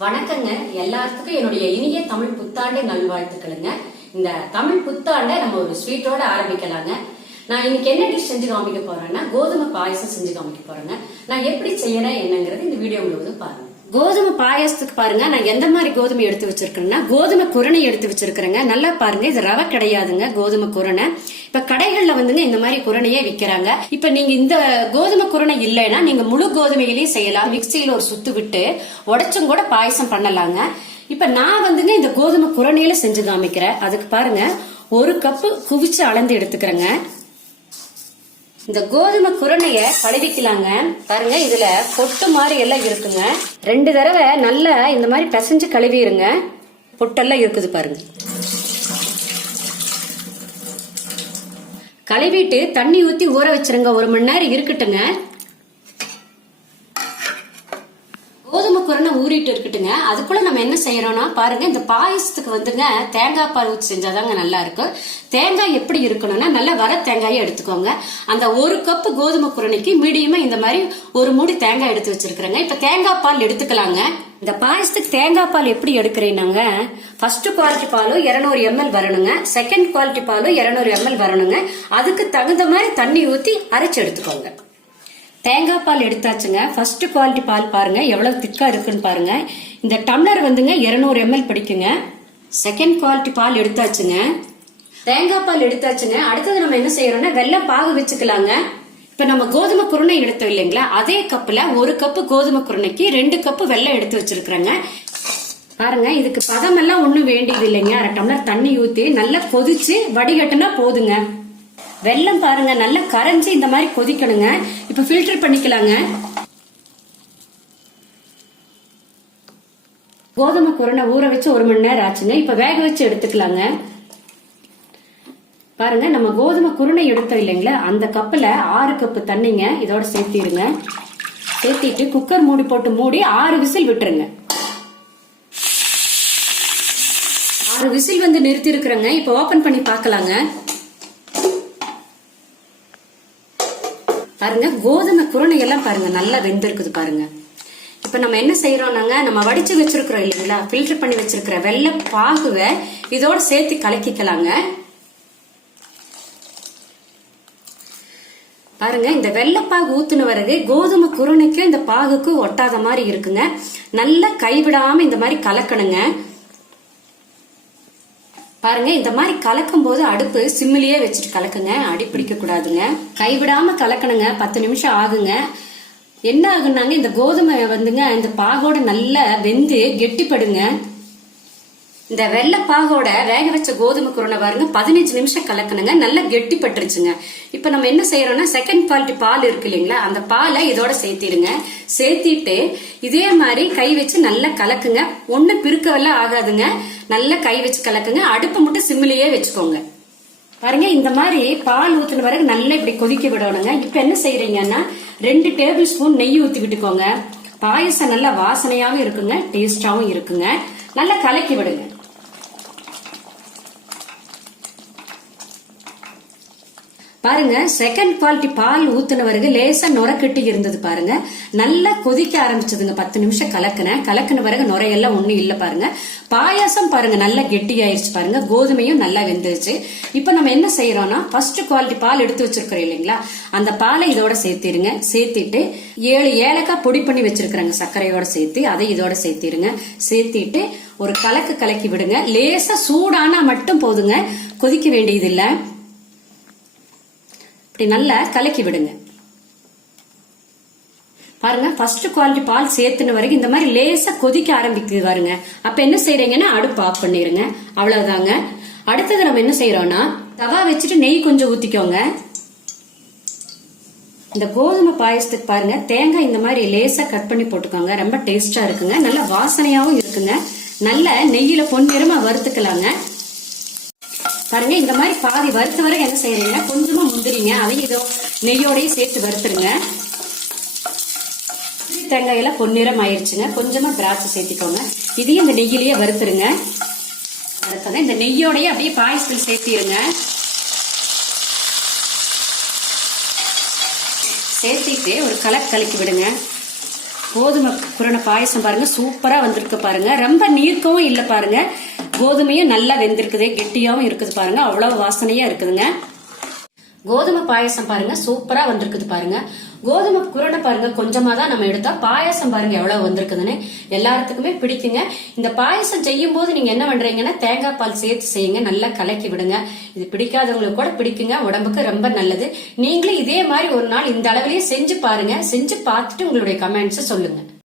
வணக்கங்க. எல்லாத்துக்கும் என்னுடைய இனிய தமிழ் புத்தாண்டு நல்வாழ்த்துக்களுங்க. இந்த தமிழ் புத்தாண்டை நம்ம ஒரு ஸ்வீட்டோட ஆரம்பிக்கலாங்க. நான் இன்னைக்கு என்ன டிஷ் செஞ்சு காமிக்க போறேன்னா கோதுமை பாயசம் செஞ்சு காமிக்க போறேங்க. நான் எப்படி செய்யறேன் என்னங்கிறது இந்த வீடியோ முழுவதும் பாருங்க. கோதுமை பாயசத்துக்கு பாருங்க. நான் எந்த மாதிரி கோதுமை எடுத்து வச்சிருக்கேன்னா கோதுமை குரணை எடுத்து வச்சிருக்கிறேங்க. நல்லா பாருங்க. இது ரவை கிடையாதுங்க கோதுமை குரணை. இப்ப கடைகள்ல வந்துங்க இந்த மாதிரி குரணையே விற்கிறாங்க இப்ப நீங்க இந்த கோதுமை குரணை இல்லைன்னா நீங்க முழு கோதுமையிலையும் செய்யலாம். மிக்சியில ஒரு சுத்து விட்டு உடச்சும் கூட பாயசம் பண்ணலாங்க. இப்ப நான் வந்துங்க இந்த கோதுமை குரணையில செஞ்சு காமிக்கிறேன். அதுக்கு பாருங்க ஒரு கப்பு குவிச்சு அளந்து எடுத்துக்கிறேங்க. இந்த கோதுமை குரணைய கழுவிக்கலாங்க. பாருங்க இதுல பொட்டு மாதிரி எல்லாம் இருக்குங்க. ரெண்டு தடவை நல்லா இந்த மாதிரி பிசைஞ்சு கழுவிடுங்க பொட்டெல்லாம் இருக்குது பாருங்க. கழுவிட்டு தண்ணி ஊத்தி ஊற வச்சிருங்க. ஒரு மணி நேரம் இருக்கட்டுங்க கோதுமை குரணை ஊறிட்டு அதுக்குள்ள நம்ம என்ன செய்யறோம்னா பாருங்க இந்த பாயசத்துக்கு வந்துங்க தேங்காய் பால் ஊற்றி செஞ்சாதாங்க நல்லா இருக்கும் தேங்காய் எப்படி இருக்கணும்னா நல்லா வர தேங்காயை எடுத்துக்கோங்க. அந்த ஒரு கப்பு கோதுமை குரணிக்கு மீடியமா இந்த மாதிரி ஒரு மூடி தேங்காய் எடுத்து வச்சிருக்கிறேங்க. இப்ப தேங்காய் பால் எடுத்துக்கலாங்க. இந்த பாயசத்துக்கு தேங்காய் பால் எப்படி எடுக்கிறீனாங்க? ஃபர்ஸ்ட் குவாலிட்டி பாலும் இருநூறு எம்எல் வரணுங்க. செகண்ட் குவாலிட்டி பாலும் இருநூறு எம்எல் வரணுங்க. அதுக்கு தகுந்த மாதிரி தண்ணி ஊற்றி அரைச்சு எடுத்துக்கோங்க. தேங்காய் பால் எடுத்தாச்சுங்க. ஃபர்ஸ்ட் குவாலிட்டி பால் பாருங்க. எவ்வளவு திக்கா இருக்குன்னு பாருங்க. இந்த டம்ளர் வந்துங்க 200 எம்எல் பிடிக்குங்க. செகண்ட் குவாலிட்டி பால் எடுத்தாச்சுங்க. தேங்காய் பால் எடுத்தாச்சுங்க. அடுத்தது நம்ம என்ன செய்யறோம்னா வெள்ளம் பாகு வச்சுக்கலாங்க. இப்ப நம்ம கோதுமை குருணை எடுத்தோம் இல்லைங்களா? அதே கப்புல ஒரு கப்பு கோதுமை குருணைக்கு ரெண்டு கப்பு வெள்ளம் எடுத்து வச்சிருக்கிறேங்க. பாருங்க இதுக்கு பதம் எல்லாம் ஒண்ணும் வேண்டியது இல்லைங்க அரை டம்ளர் தண்ணி ஊத்தி நல்லா கொதிச்சு வடிகட்டுனா போதுங்க. வெல்லம் பாருங்க நல்லா கரைஞ்சி இந்த மாதிரி கொதிக்கணுங்க. இப்ப ஃபில்டர் பண்ணிக்கலாங்க. கோதுமை குரணை ஊற வச்சு ஒரு மணி நேரம் ஆச்சுங்க. இப்ப வேக வச்சு எடுத்துக்கலாங்க. பாருங்க நம்ம கோதுமை குருணை எடுத்தோம் இல்லைங்களா? அந்த கப்பில் ஆறு கப்பு தண்ணிங்க இதோட சேர்த்திருங்க சேர்த்திட்டு குக்கர் மூடி போட்டு மூடி ஆறு விசில் விட்டுருங்க. ஆறு விசில் வந்து நிறுத்தி இருக்கிறேங்க இப்போ ஓபன் பண்ணி பார்க்கலாங்க. பாருங்க கோதுமை குருணை எல்லாம் பாருங்க நல்லா வெந்திருக்குது பாருங்க. இப்ப நம்ம என்ன செய்யறோம்னாங்க நம்ம வடிச்சு வச்சிருக்கிறோம் இல்லைங்களா ஃபில்டர் பண்ணி வச்சிருக்கிற வெள்ளை பாகுவை இதோட சேர்த்து கலக்கிக்கலாங்க. பாருங்க இந்த வெள்ளைப்பாகு ஊத்துன பிறகு கோதுமை குருணைக்கும் இந்த பாகுக்கும் ஒட்டாத மாதிரி இருக்குங்க. நல்லா கைவிடாம இந்த மாதிரி கலக்கணுங்க. பாருங்க இந்த மாதிரி கலக்கும் போது அடுப்பு சிம்மிலேயே வச்சுட்டு கலக்குங்க. அடி பிடிக்க கூடாதுங்க கைவிடாம கலக்கணுங்க. பத்து நிமிஷம் ஆகுங்க. என்ன ஆகுனாங்க இந்த கோதுமை வந்துங்க இந்த பாகோட நல்லா வெந்து கெட்டிப்படுங்க. இந்த வெள்ளப்பாகோட வேக வச்ச கோதுமை குருணை பாருங்க பதினஞ்சு நிமிஷம் கலக்கணுங்க நல்லா கெட்டி பட்டுருச்சுங்க இப்ப நம்ம என்ன செய்யறோம்னா செகண்ட் குவாலிட்டி பால் இருக்கு இல்லைங்களா அந்த பாலை இதோட சேர்த்திடுங்க. சேர்த்திட்டு இதே மாதிரி கை வச்சு நல்லா கலக்குங்க. ஒண்ணு பிரிக்கவெல்லாம் ஆகாதுங்க. நல்லா கை வச்சு கலக்குங்க. அடுப்பு மட்டும் சிம்மிலேயே வச்சுக்கோங்க. பாருங்க இந்த மாதிரி பால் ஊத்துன பிறகு நல்லா இப்படி கொதிக்க விடணுங்க. இப்ப என்ன செய்யறீங்கன்னா ரெண்டு டேபிள் ஸ்பூன் நெய் ஊத்திக்கிட்டுக்கோங்க. பாயசம் நல்லா வாசனையாவும் இருக்குங்க டேஸ்டாவும் இருக்குங்க. நல்லா கலக்கி விடுங்க. பாருங்க செகண்ட் குவாலிட்டி பால் ஊத்துன பிறகு லேசா நுர கட்டி இருந்தது பாருங்க. நல்லா கொதிக்க ஆரம்பிச்சதுங்க பத்து நிமிஷம் கலக்கினேன் கலக்குன பிறகு நுரையெல்லாம் ஒன்றும் இல்லை பாருங்க. பாயாசம் பாருங்க நல்லா கெட்டி ஆயிடுச்சு பாருங்க. கோதுமையும் நல்லா வெந்துருச்சு. இப்ப நம்ம என்ன செய்யறோம்னா ஃபர்ஸ்ட் குவாலிட்டி பால் எடுத்து வச்சிருக்கிறோம் இல்லைங்களா? அந்த பாலை இதோட சேர்த்திருங்க சேர்த்திட்டு ஏழு ஏலக்காய் பொடி பண்ணி வச்சிருக்கிறேங்க சர்க்கரையோட சேர்த்து. அதை இதோட சேர்த்திருங்க சேர்த்திட்டு ஒரு கலக்கு கலக்கி விடுங்க. லேசா சூடானா மட்டும் போதுங்க. கொதிக்க வேண்டியது இல்லை இப்படி நல்லா கலக்கி விடுங்க. பாருங்க ஃபர்ஸ்ட் குவாலிட்டி பால் சேர்த்துன வரைக்கும் இந்த மாதிரி லேசா கொதிக்க ஆரம்பிக்குது பாருங்க. அப்ப என்ன செய்யறீங்கன்னா அடுப்பு ஆஃப் பண்ணிருங்க. அவ்வளவுதாங்க. அடுத்தது நம்ம என்ன செய்யறோம்னா தவா வச்சுட்டு நெய் கொஞ்சம் ஊத்திக்கோங்க. இந்த கோதுமை பாயசத்துக்கு பாருங்க தேங்காய் இந்த மாதிரி லேசா கட் பண்ணி போட்டுக்கோங்க. ரொம்ப டேஸ்டா இருக்குங்க. நல்ல வாசனையாவும் இருக்குங்க. நல்ல நெய்யில பொன்னிறமா வறுத்துக்கலாங்க. பாருங்க இந்த மாதிரி பாதி வறுத்த வரைக்கும் என்ன செய்யறீங்கன்னா கொஞ்சம் முந்திரிங்க அதையும் இதோ நெய்யோடய சேர்த்து வறுத்துருங்க. தேங்காயெல்லாம் பொன்னிறம் ஆயிருச்சுங்க. கொஞ்சமாக திராட்சை சேர்த்திக்கோங்க. இதையும் இந்த நெய்யிலேயே வறுத்துருங்க. வறுத்தங்க இந்த நெய்யோடையே அப்படியே பாயசத்தில் சேர்த்திருங்க. சேர்த்திட்டு ஒரு கலர் கலக்கி விடுங்க. கோதுமை குரண பாயசம் பாருங்க. சூப்பராக வந்திருக்கு பாருங்க. ரொம்ப நீர்க்கவும் இல்லை பாருங்க. கோதுமையும் நல்லா வெந்திருக்குது. கெட்டியாகவும் இருக்குது பாருங்க. அவ்வளோ வாசனையாக இருக்குதுங்க. கோதுமை பாயசம் பாருங்க சூப்பரா வந்திருக்குது பாருங்க. கோதுமை குரண்டை பாருங்க கொஞ்சமா தான் நம்ம எடுத்தா. பாயசம் பாருங்க எவ்வளவு வந்திருக்குதுன்னு. எல்லாத்துக்குமே பிடிக்குங்க. இந்த பாயசம் செய்யும் போது நீங்க என்ன பண்றீங்கன்னா தேங்காய் பால் சேர்த்து செய்யுங்க நல்லா கலக்கி விடுங்க. இது பிடிக்காதவங்களுக்கு கூட பிடிக்குங்க உடம்புக்கு ரொம்ப நல்லது. நீங்களும் இதே மாதிரி ஒரு நாள் இந்த அளவுலயே செஞ்சு பாருங்க. செஞ்சு பார்த்துட்டு உங்களுடைய கமெண்ட்ஸ் சொல்லுங்க.